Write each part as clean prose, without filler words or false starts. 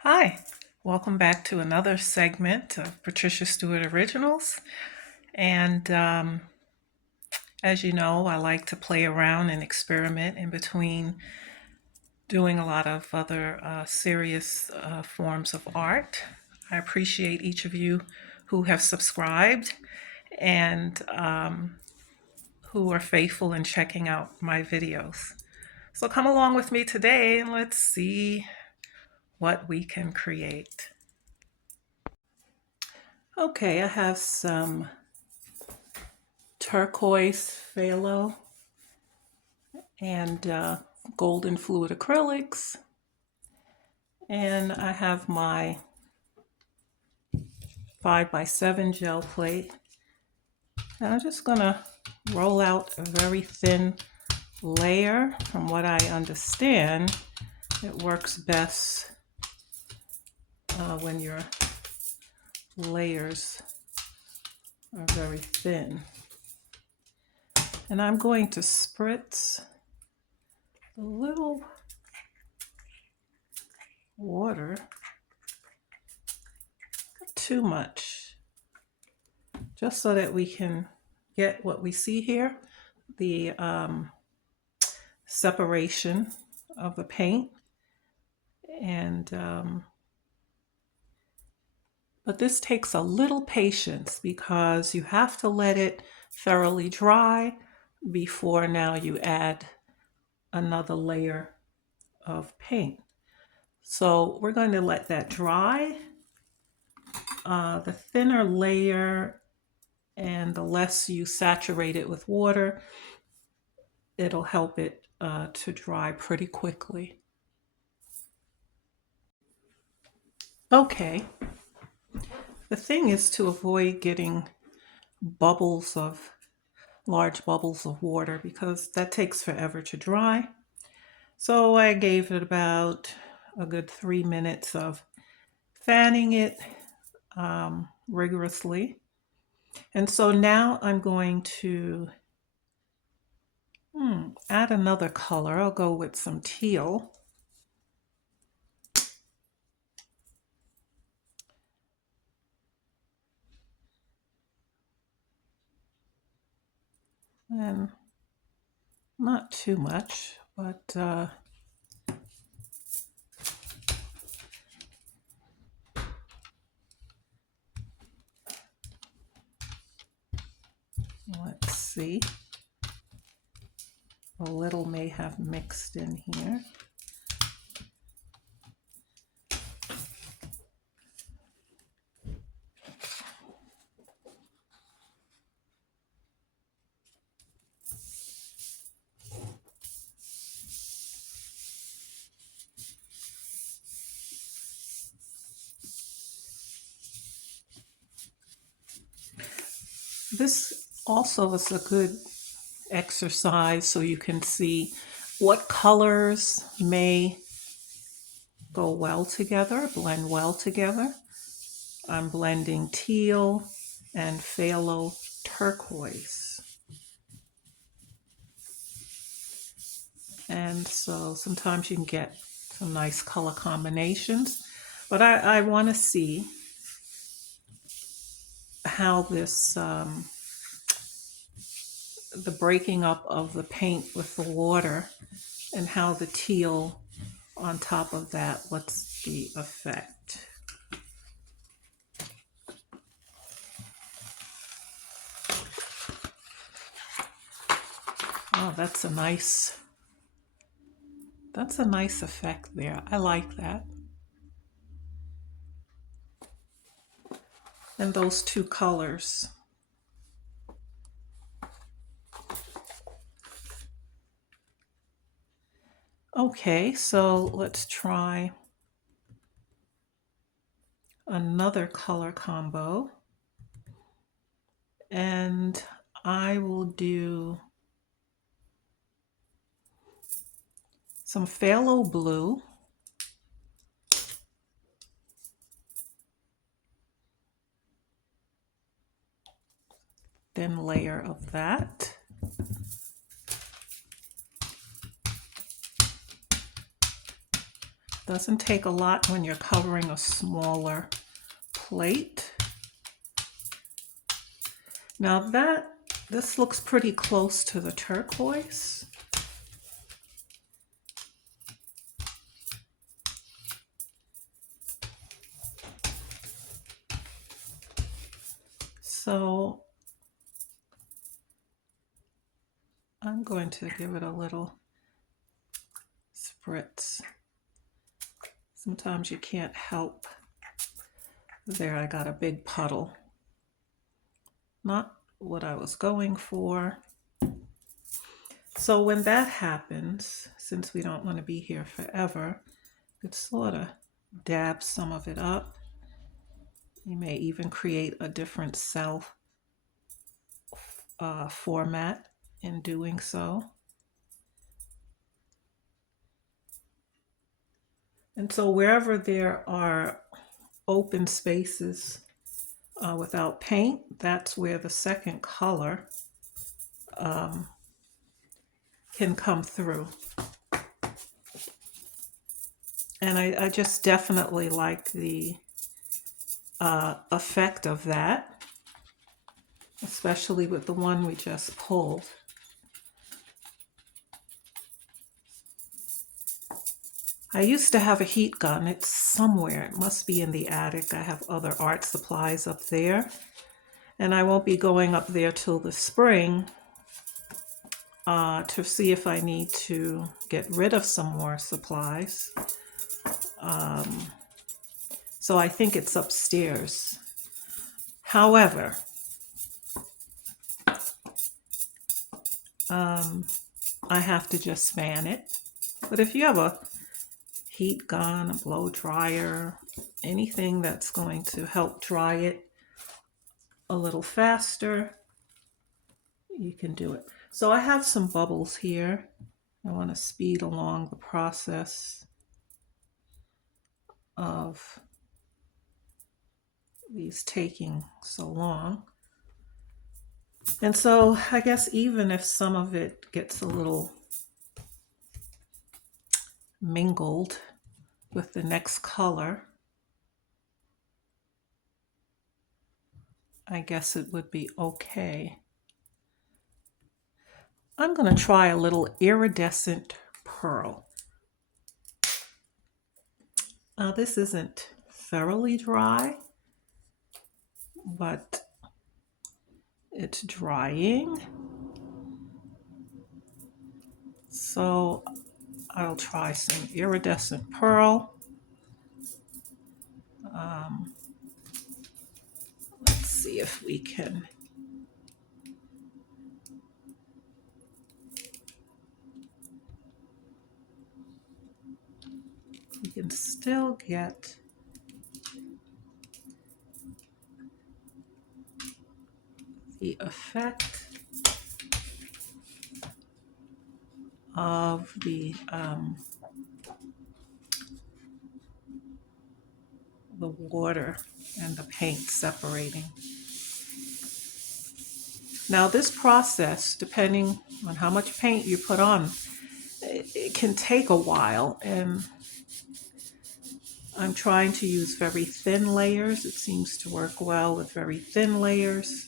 Hi, welcome back to another segment of Patricia Stuart Originals. And as you know, I like to play around and experiment in between doing a lot of other serious forms of art. I appreciate each of you who have subscribed and who are faithful in checking out my videos. So come along with me today and let's see what we can create. Okay, I have some turquoise phthalo and golden fluid acrylics, and I have my 5x7 gel plate, and I'm just gonna roll out a very thin layer. From what I understand, it works best when your layers are very thin. And I'm going to spritz a little water, not too much, just so that we can get what we see here, the separation of the paint. And but this takes a little patience because you have to let it thoroughly dry before now you add another layer of paint. So we're going to let that dry. The thinner layer and the less you saturate it with water, it'll help it to dry pretty quickly. Okay, the thing is to avoid getting large bubbles of water, because that takes forever to dry. So I gave it about a good 3 minutes of fanning it rigorously. And so now I'm going to add another color. I'll go with some teal. And not too much, but let's see. A little may have mixed in here. This also is a good exercise so you can see what colors may go well together, blend well together. I'm blending teal and phthalo turquoise. And so sometimes you can get some nice color combinations, but I want to see how this, the breaking up of the paint with the water and how the teal on top of that, what's the effect? Oh, that's a nice effect there. I like that. And those two colors. Okay, so let's try another color combo. And I will do some phthalo blue. Thin layer of that. Doesn't take a lot when you're covering a smaller plate. Now this looks pretty close to the turquoise. So I'm going to give it a little spritz. Sometimes you can't help. There, I got a big puddle. Not what I was going for. So when that happens, since we don't want to be here forever, you could sort of dab some of it up. You may even create a different cell format in doing so. And so wherever there are open spaces without paint, that's where the second color can come through. And I just definitely like the effect of that, especially with the one we just pulled. I used to have a heat gun. It's somewhere. It must be in the attic. I have other art supplies up there. And I won't be going up there till the spring to see if I need to get rid of some more supplies. So I think it's upstairs. However, I have to just fan it. But if you have a heat gun, a blow dryer, anything that's going to help dry it a little faster, you can do it. So I have some bubbles here. I want to speed along the process of these taking so long. And so I guess even if some of it gets a little mingled with the next color, I guess it would be okay. I'm going to try a little iridescent pearl. This isn't thoroughly dry, but it's drying. So I'll try some iridescent pearl. Let's see if we can still get the effect of the water and the paint separating. Now this process, depending on how much paint you put on, it can take a while, and I'm trying to use very thin layers. It seems to work well with very thin layers.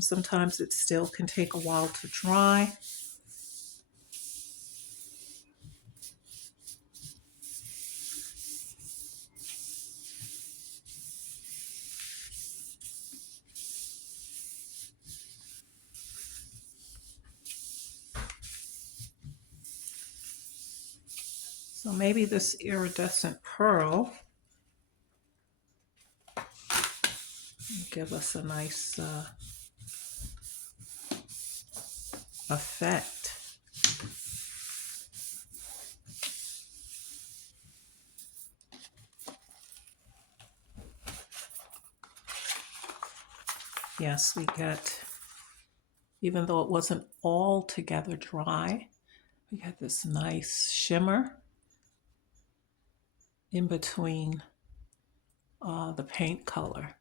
Sometimes it still can take a while to dry. So maybe this iridescent pearl will give us a nice effect. Yes, we get, even though it wasn't all together dry, we get this nice shimmer in between the paint color.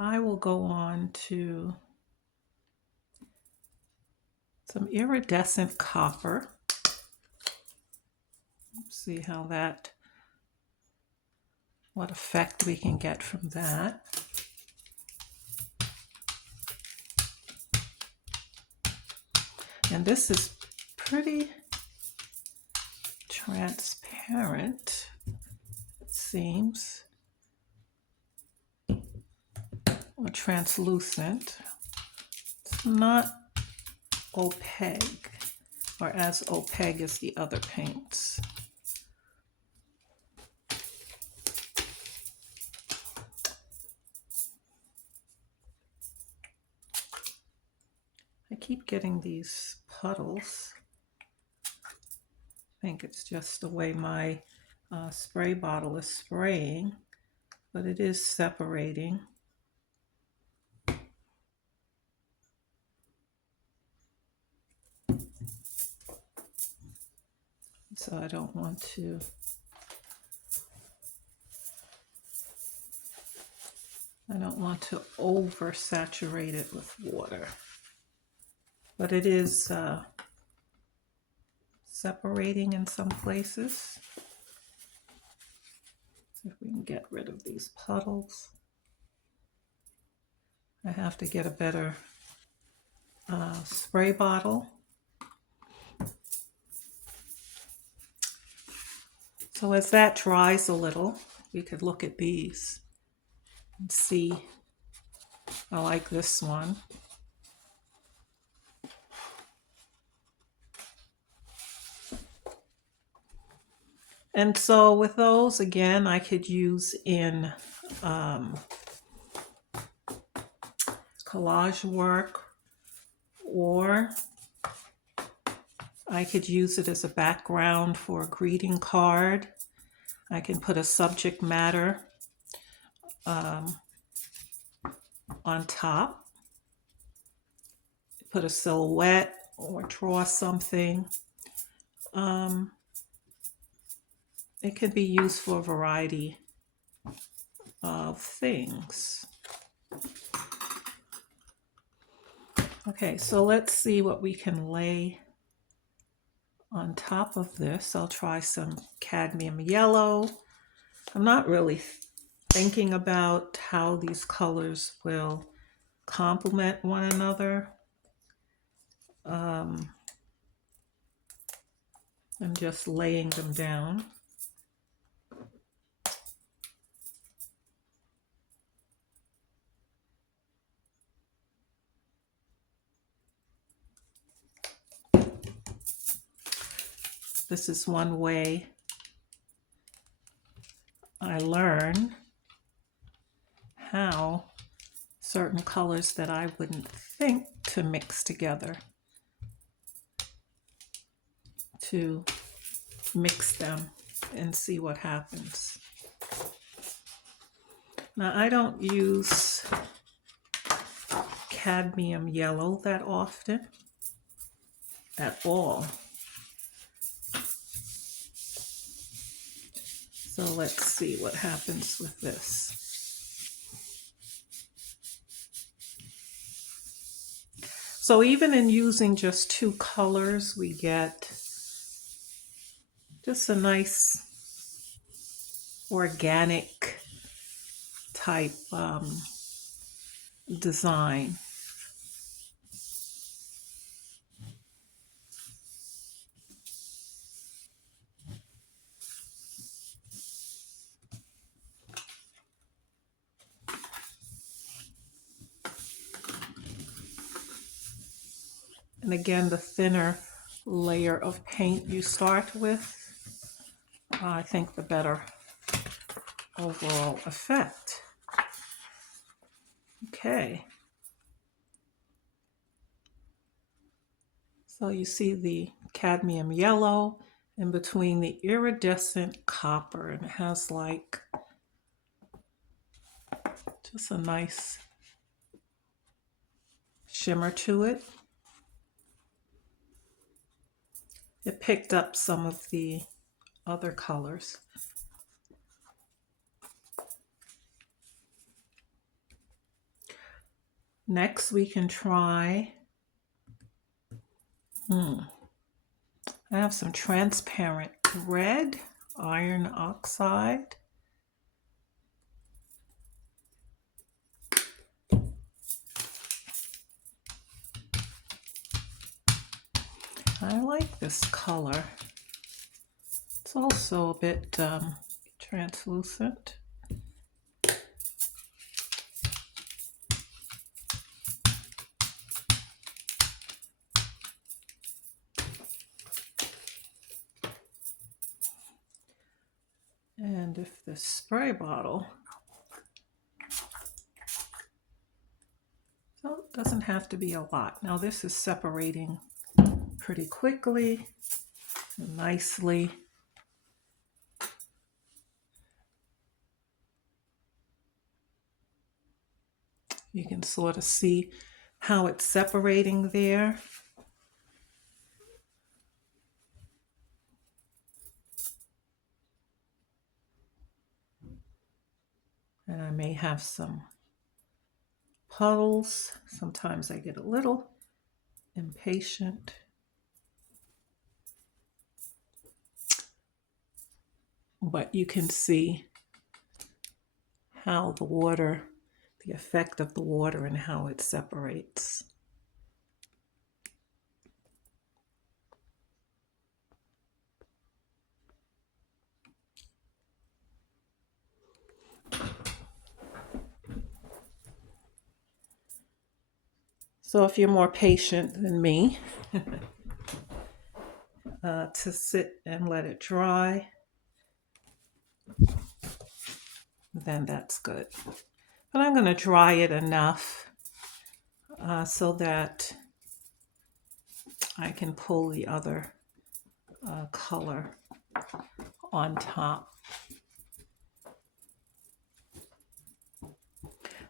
I will go on to some iridescent copper. Let's see what effect we can get from that. And this is pretty transparent, it seems, or translucent. It's not opaque, or as opaque as the other paints. I keep getting these puddles. I think it's just the way my spray bottle is spraying, but it is separating. So I don't want to oversaturate it with water, but it is separating in some places. See if we can get rid of these puddles. I have to get a better spray bottle. So as that dries a little, we could look at these and see. I like this one. And so with those, again, I could use in collage work, or I could use it as a background for a greeting card. I can put a subject matter on top, put a silhouette or draw something. It could be used for a variety of things. Okay, so let's see what we can lay on top of this. I'll try some cadmium yellow. I'm not really thinking about how these colors will complement one another. I'm just laying them down. This is one way I learn how certain colors that I wouldn't think to mix together, to mix them and see what happens. Now, I don't use cadmium yellow that often at all. So let's see what happens with this. So even in using just two colors, we get just a nice organic type design. And again, the thinner layer of paint you start with, I think the better overall effect. Okay. So you see the cadmium yellow in between the iridescent copper, and it has like just a nice shimmer to it. It picked up some of the other colors. Next, we can try I have some transparent red, iron oxide. I like this color. It's also a bit translucent. And if the spray bottle, so it doesn't have to be a lot. Now this is separating pretty quickly and nicely. You can sort of see how it's separating there. And I may have some puddles. Sometimes I get a little impatient. But you can see how the water, the effect of the water and how it separates. So if you're more patient than me, to sit and let it dry, then that's good. But I'm going to dry it enough so that I can pull the other color on top.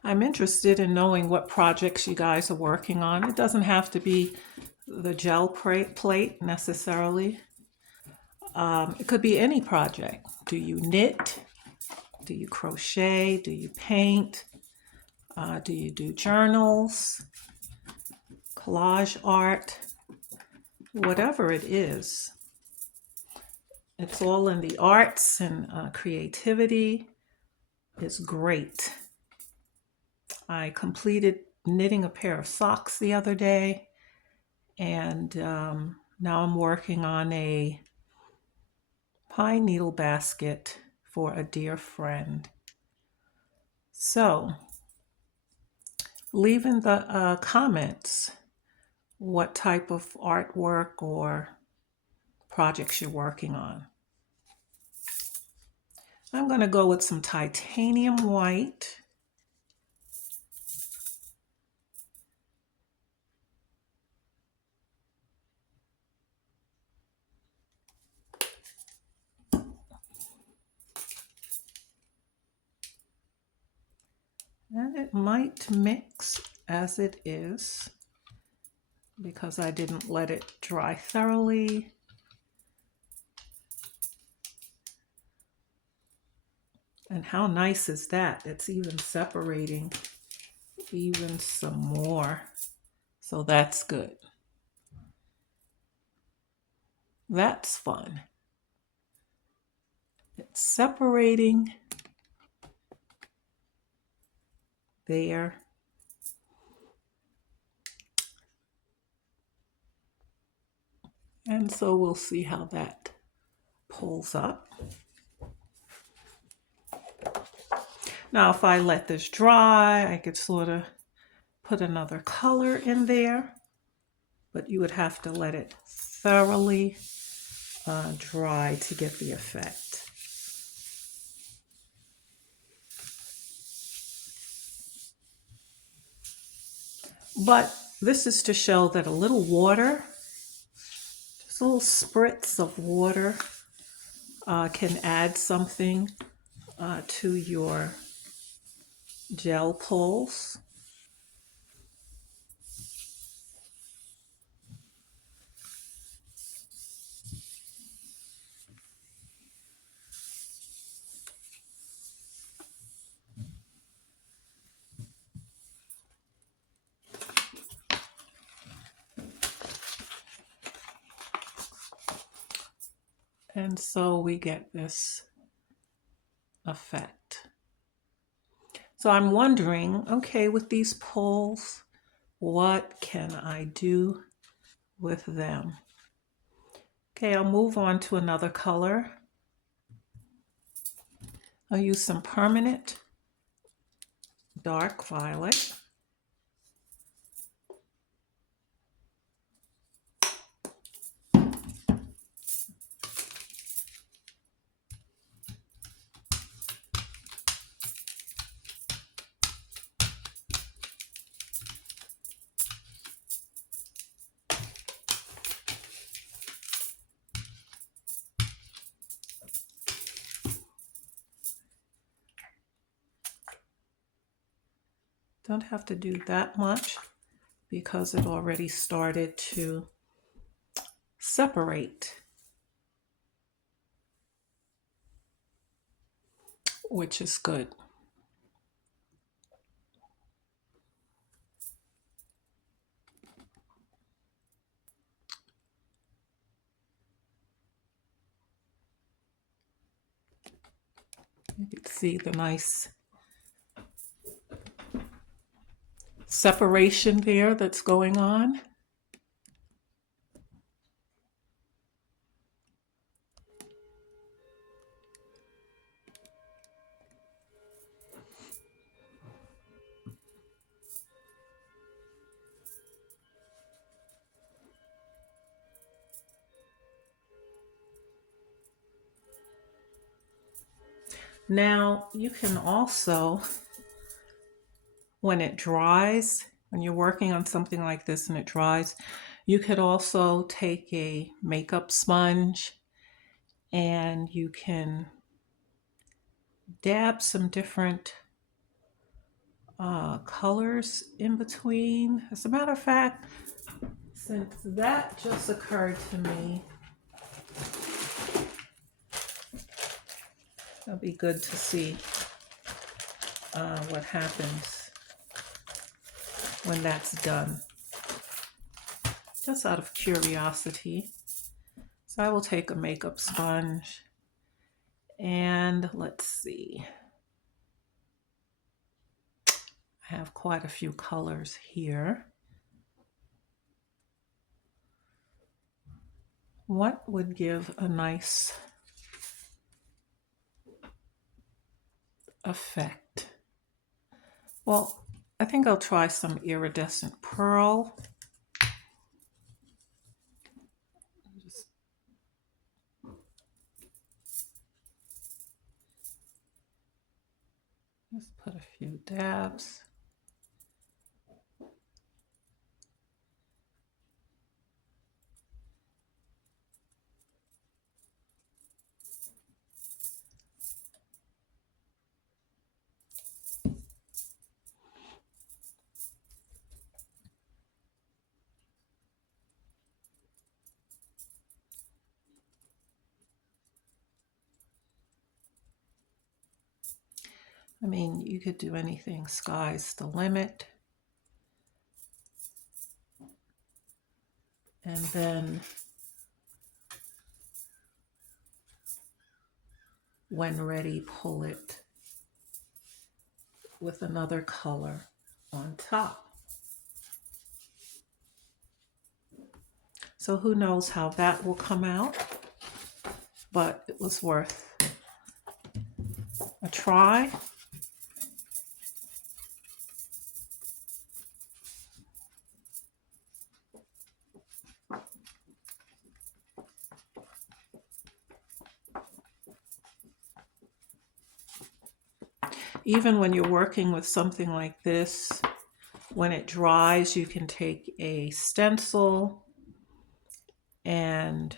I'm interested in knowing what projects you guys are working on. It doesn't have to be the gel plate necessarily. It could be any project. Do you knit? Do you crochet? Do you paint? Do you do journals? Collage art? Whatever it is. It's all in the arts, and creativity is great. I completed knitting a pair of socks the other day, and now I'm working on a pine needle basket for a dear friend. So leave in the comments what type of artwork or projects you're working on. I'm going to go with some titanium white. And it might mix as it is because I didn't let it dry thoroughly. And how nice is that? It's even separating even some more. So that's good. That's fun. It's separating there. And so we'll see how that pulls up. Now, if I let this dry, I could sort of put another color in there, but you would have to let it thoroughly dry to get the effect. But this is to show that a little water, just a little spritz of water, can add something to your gel pulls. And so we get this effect. So I'm wondering, okay, with these pulls, what can I do with them? Okay, I'll move on to another color. I'll use some permanent dark violet. Don't have to do that much because it already started to separate, which is good. You can see the nice separation there that's going on. Now you can also, when it dries, when you're working on something like this and it dries, you could also take a makeup sponge and you can dab some different colors in between. As a matter of fact, since that just occurred to me, it'll be good to see what happens when that's done, just out of curiosity. So I will take a makeup sponge and let's see. I have quite a few colors here. What would give a nice effect? Well, I think I'll try some iridescent pearl. Just put a few dabs. I mean, you could do anything. Sky's the limit. And then when ready, pull it with another color on top. So who knows how that will come out, but it was worth a try. Even when you're working with something like this, when it dries, you can take a stencil and,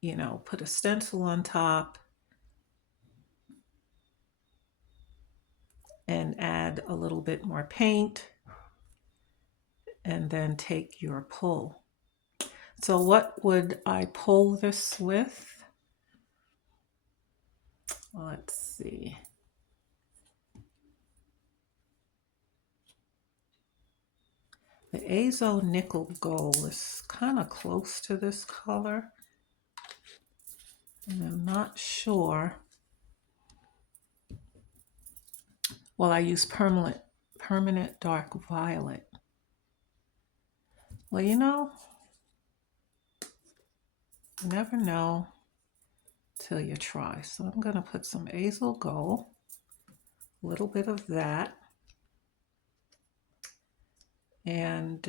you know, put a stencil on top and add a little bit more paint and then take your pull. So what would I pull this with? Let's see. The Azo Nickel Gold is kind of close to this color. And I'm not sure. Well, I use permanent dark violet. Well, you never know till you try. So I'm going to put some Azel Gold, a little bit of that, and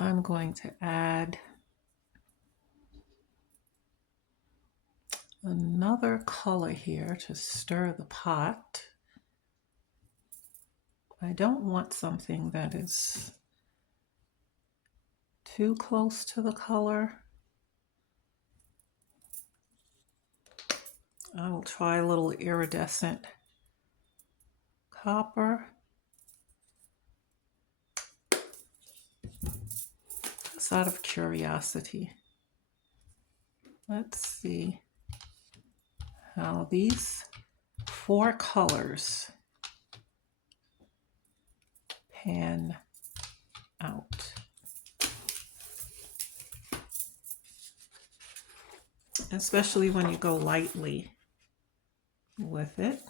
I'm going to add another color here to stir the pot. I don't want something that is too close to the color. I will try a little iridescent copper. Just out of curiosity. Let's see how these 4 colors pan out. Especially when you go lightly with it.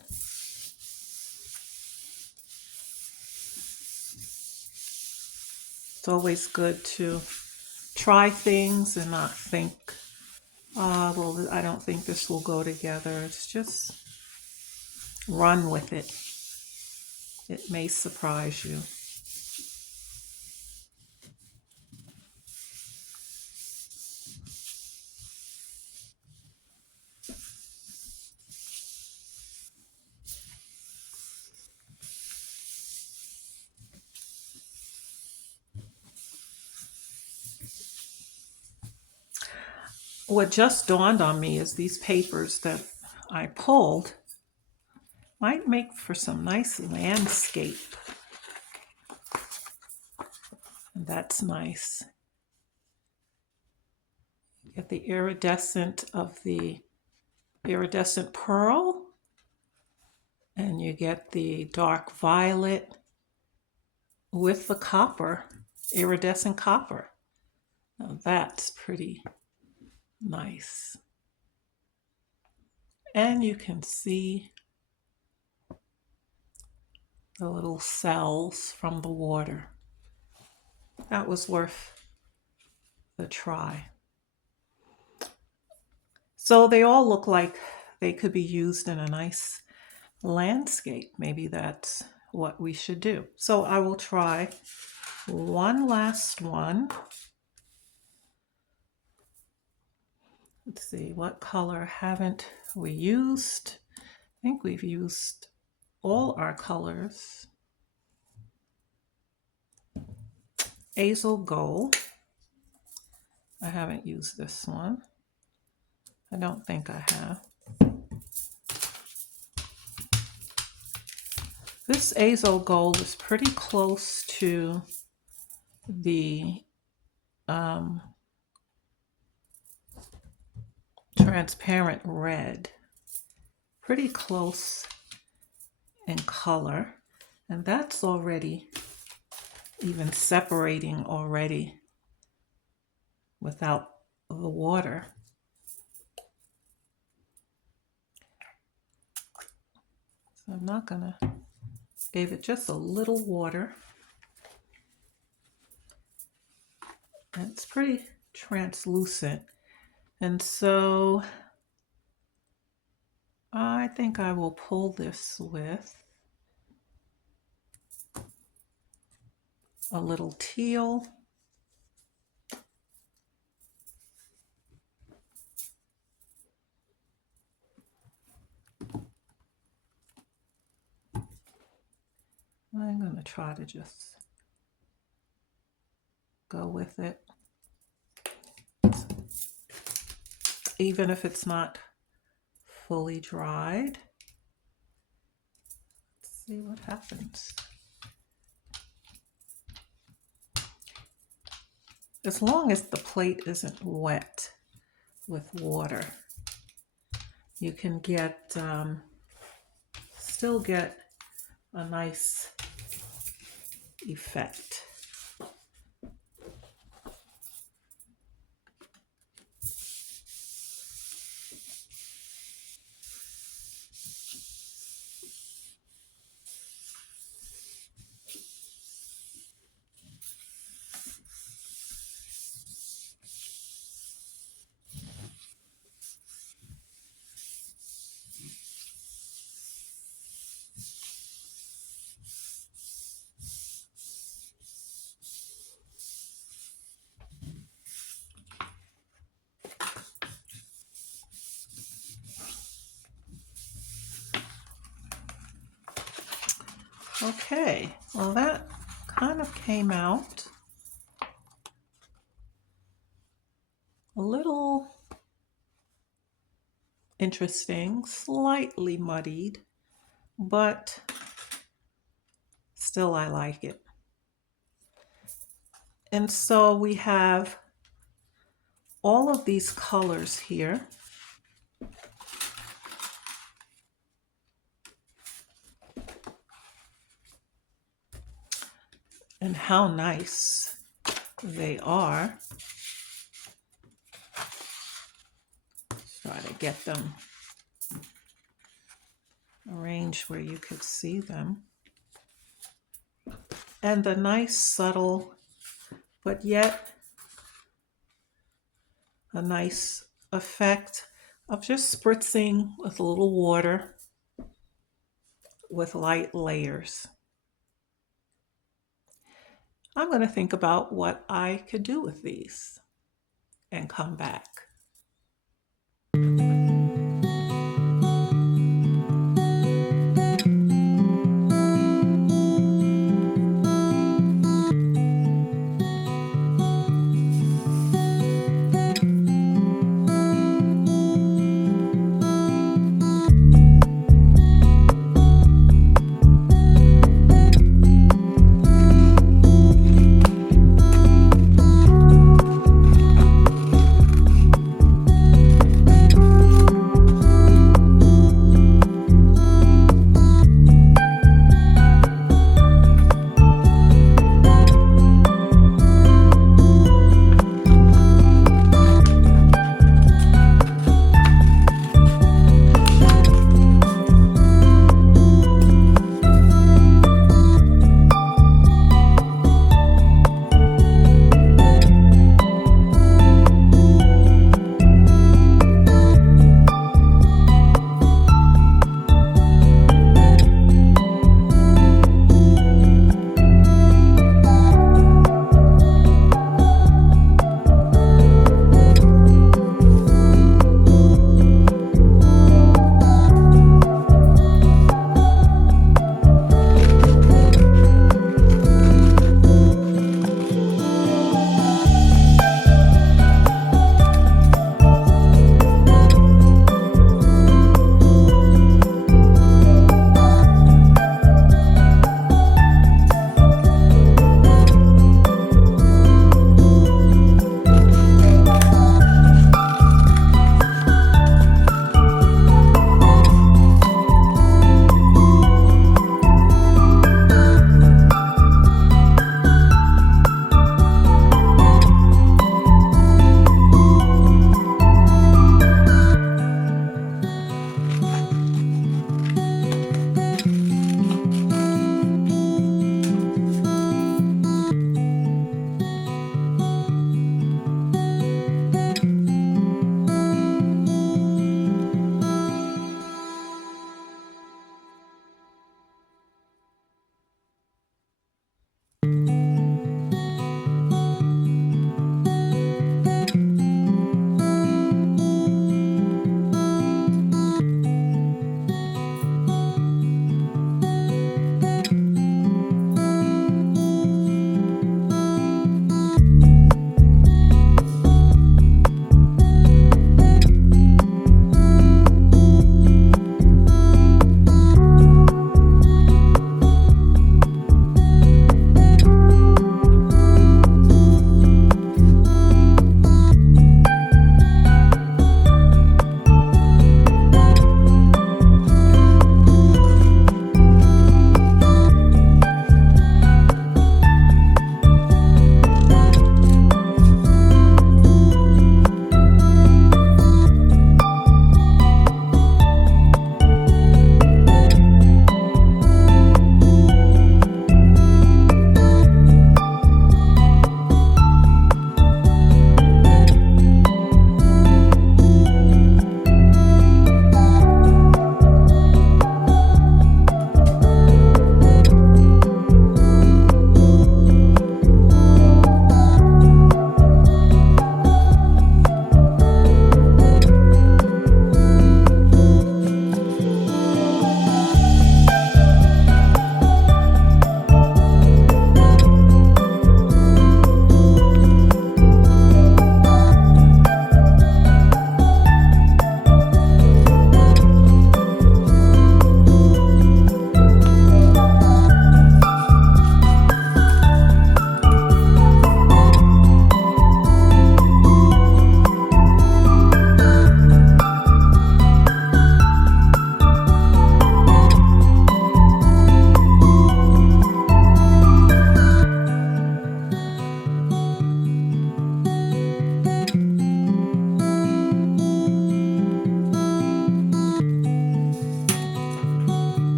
It's always good to try things and not think, well, I don't think this will go together. It's just run with it. It may surprise you. What just dawned on me is these papers that I pulled might make for some nice landscape. And that's nice. Get the iridescent of the iridescent pearl, and you get the dark violet with the copper, iridescent copper. Now that's pretty nice. And you can see the little cells from the water. That was worth the try. So they all look like they could be used in a nice landscape. Maybe that's what we should do. So I will try one last one. Let's see, what color haven't we used? I think we've used all our colors. Azel Gold. I haven't used this one. I don't think I have. This Azel Gold is pretty close to the transparent red. Pretty close in color. And that's already even separating already without the water. So I'm not gonna, gave it just a little water. And it's pretty translucent. And so I think I will pull this with a little teal. I'm going to try to just go with it. Even if it's not fully dried. Let's see what happens. As long as the plate isn't wet with water, you can get, still get a nice effect. Okay, well that kind of came out a little interesting, slightly muddied, but still I like it. And so we have all of these colors here. And how nice they are. Try to get them arranged where you could see them. And the nice subtle, but yet a nice effect of just spritzing with a little water with light layers. I'm going to think about what I could do with these and come back.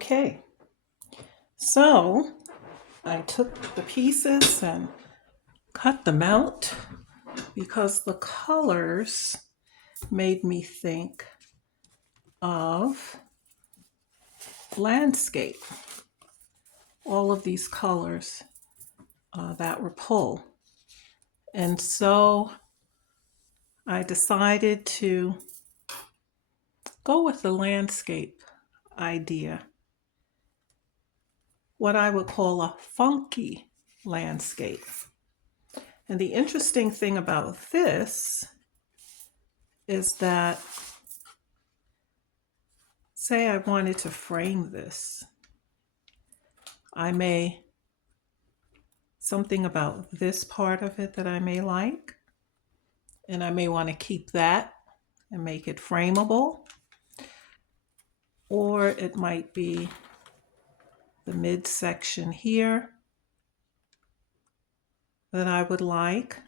Okay, so I took the pieces and cut them out because the colors made me think of landscape. All of these colors that were pulled. And so I decided to go with the landscape idea, what I would call a funky landscape. And the interesting thing about this is that, say I wanted to frame this, I may, something about this part of it that I may like, and I may want to keep that and make it frameable. Or it might be the midsection here that I would like,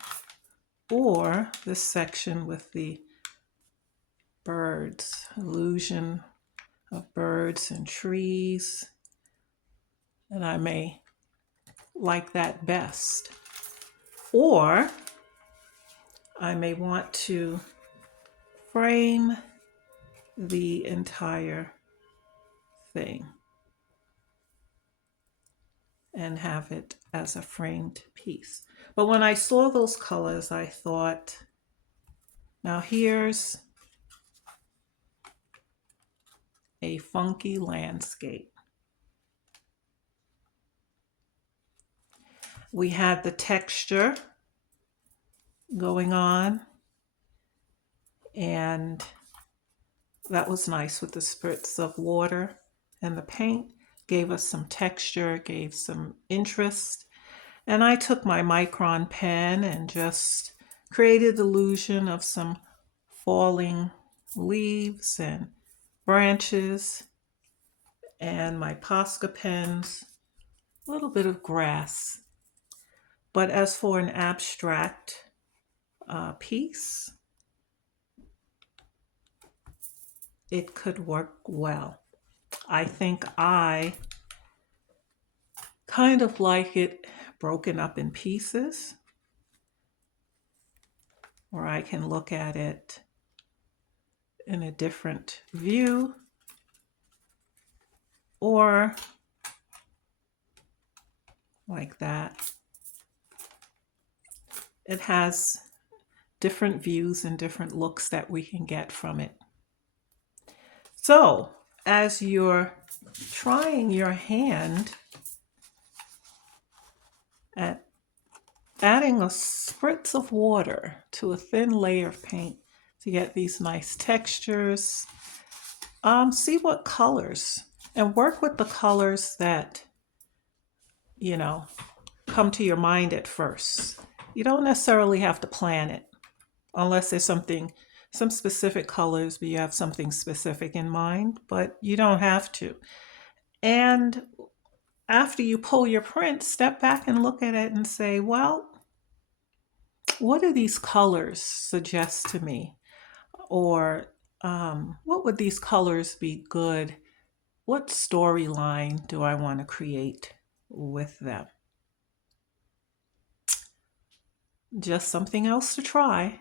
or this section with the birds, illusion of birds and trees, and I may like that best. Or I may want to frame the entire thing and have it as a framed piece. But when I saw those colors, I thought, now here's a funky landscape. We had the texture going on, and that was nice with the spritz of water, and the paint gave us some texture, gave some interest. And I took my micron pen and just created the illusion of some falling leaves and branches, and my Posca pens, a little bit of grass. But as for an abstract piece, it could work well. I think I kind of like it broken up in pieces, or I can look at it in a different view, or like that. It has different views and different looks that we can get from it. So as you're trying your hand at adding a spritz of water to a thin layer of paint to get these nice textures, see what colors, and work with the colors that, you know, come to your mind at first. You don't necessarily have to plan it unless there's some specific colors, but you have something specific in mind, but you don't have to. And after you pull your print, step back and look at it and say, well, what do these colors suggest to me? Or what would these colors be good? What storyline do I want to create with them? Just something else to try.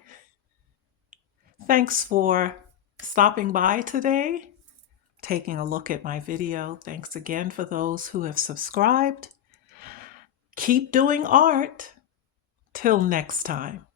Thanks for stopping by today, taking a look at my video. Thanks again for those who have subscribed. Keep doing art. Till next time.